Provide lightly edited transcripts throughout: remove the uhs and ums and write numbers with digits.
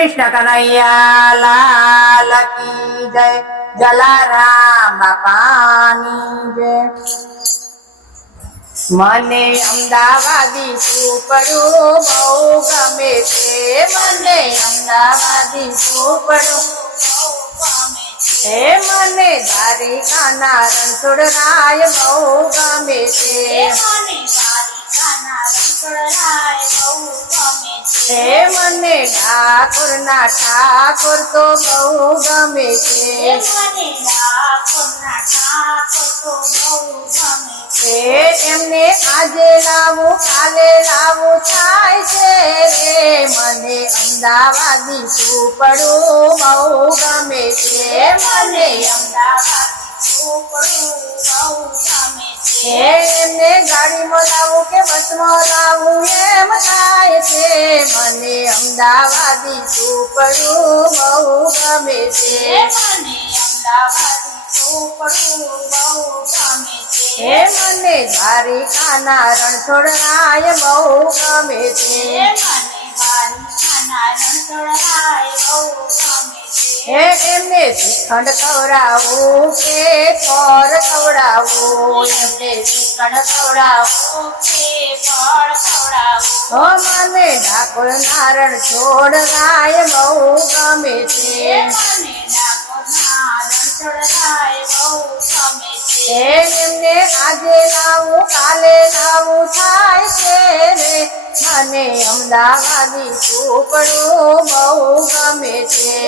कृष्ण कन्हैया लाल की जय। जलाराम बापानी जय। मने अमदावादी सुपड़ू बहु गमे छे। मने अमदावादी सुपड़ू हे मने द्वारिकाना रणछोड़राय बहु गमे छे। हे मने ठाकुरना ठाकुर तो बहु गमे छे। एमने आजे लावू काले लावू थाय छे रे। मने अमदावादी सुपड़ू बहु गमे छे। मने अमदावादी सुपड़ू बहु गमे छे। एमने गाड़ी में लावू के बस में लावू एम थाय छे। मने अमदावादी सुपड़ू बहु गमे छे। मने अमदावादी सुपड़ू बहु गमे छे। हे मने द्वारिकाना रणछोड़राय बहु गमे छे। हे एमने श्रीखंड खवड़ावू के फળ खवड़ावू। एमने श्रीखंड खवड़ावू के फળ खवड़ावू। हो मने ठाकुर नारण छोड़राय बहु गमे छे। एमने आजे लावू काले लावू थाय छे रे। मने अमदावादी सुपड़ू बहु गमे छे।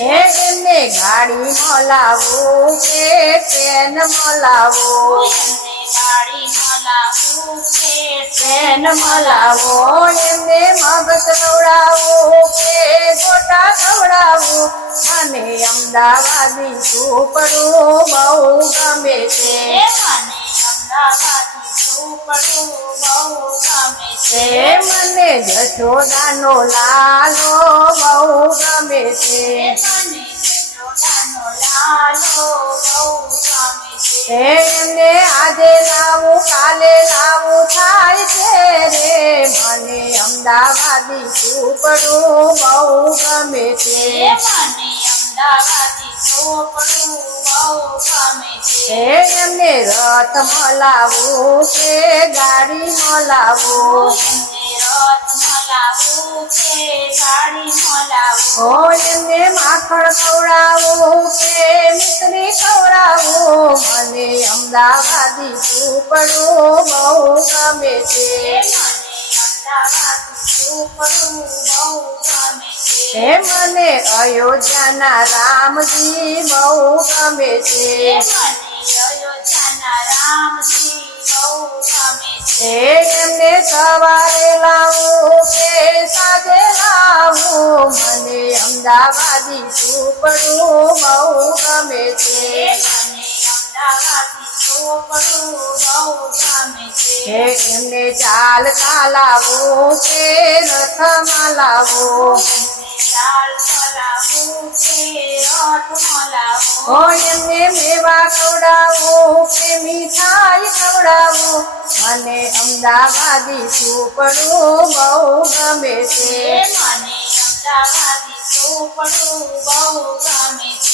एमने गाड़ी में लावू के ट्रेन में लावू। ट्रेन में लावो एमने मगज खवड़ावू के गोटा खवड़ावू। मने अमदावादी सुपड़ू बहु गमे छे। मने जशोदानो लालो बहु गमे छे। एमने आजे लावू काले लावू थाय छे रे। मने अमदावादी सुपड़ू बहु गमे छे। एमने रथ में लावू के गाड़ी में लावू। हो एमने माखण खवड़ावू के मिश्री खवड़ावू। मने अमदावादी सुपड़ू बहु गमे छे। हे मने अयोध्याना रामजी बहु गमे छे। एमने सवारे लावू के साजे लावू। मने अमदावादी सुपड़ू बहु गमे छे। एमने चालता लावू के रथ में लावू। हो एमने मेवा खवड़ावू के मिठाई खवड़ावू। मने अमदावादी सुपड़ू बहु गमे छे।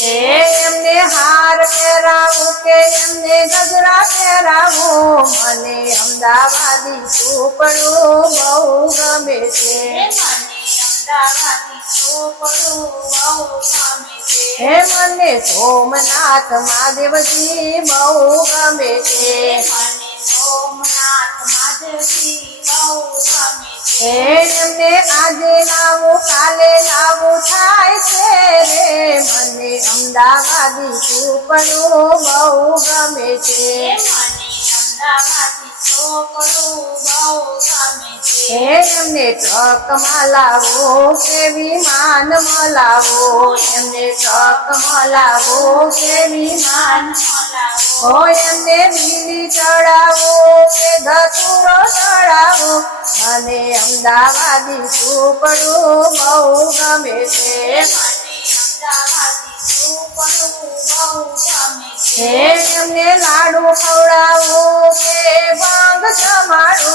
एमने हार पहरावू के एमने गजरा पहरावू। मने अमदावादी सुपड़ू बहु गमे छे। हे मने सोमनाथ महादेव जी बहु गमे छे। एमने आजे लावू काले लावू थाय छे रे। मने अमदावादी सुपड़ू बहु गमे छे। एमने ट्रक में लावू के विमान में लावू। एमने ट्रक में लावू के विमान। हो एमने बीली चढ़ावू के धतूरो चढ़ावू। मने अमदावादी सुपड़ू बहु गमे छे। एमने लाडू खवड़ावू के भांग जमाड़ू।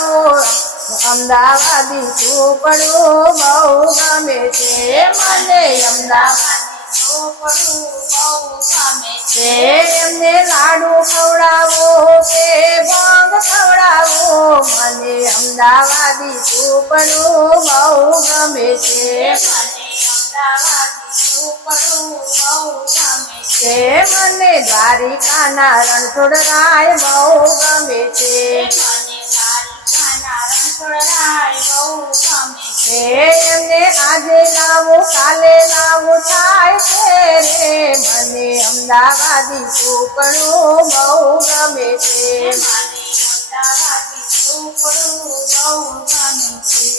અમદાવાદી સુપડું બહુ ગમે છે મને અમદાવાદી ચોપડું બહુ ગમે છે એમને લાડુ ખવડાવો કે ભંગ ખવડાવો મને અમદાવાદી સુપડું બહુ ગમે છે મને અમદાવાદી ચોપડું બહુ ગમે છે મને દ્વારિકાના રણછોડરાય બહુ ગમે છે મને દ્વારિકાના રણછોડરાય બહુ ગમે એમને આજે લાવું કાલે લાવું થાય છે રે મને અમદાવાદી સુપડું બહુ ગમે છે મને અમદાવાદી ચોપડું બહુ ગમે છે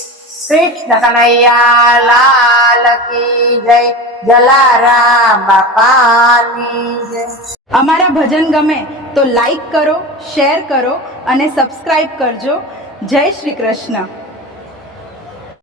કૃષ્ણ કનૈયા લાલ કી જય જલારામ બાપાની જય અમારા ભજન ગમે તો લાઈક કરો, શેર કરો અને સબસ્ક્રાઇબ કરજો. જય શ્રી કૃષ્ણ.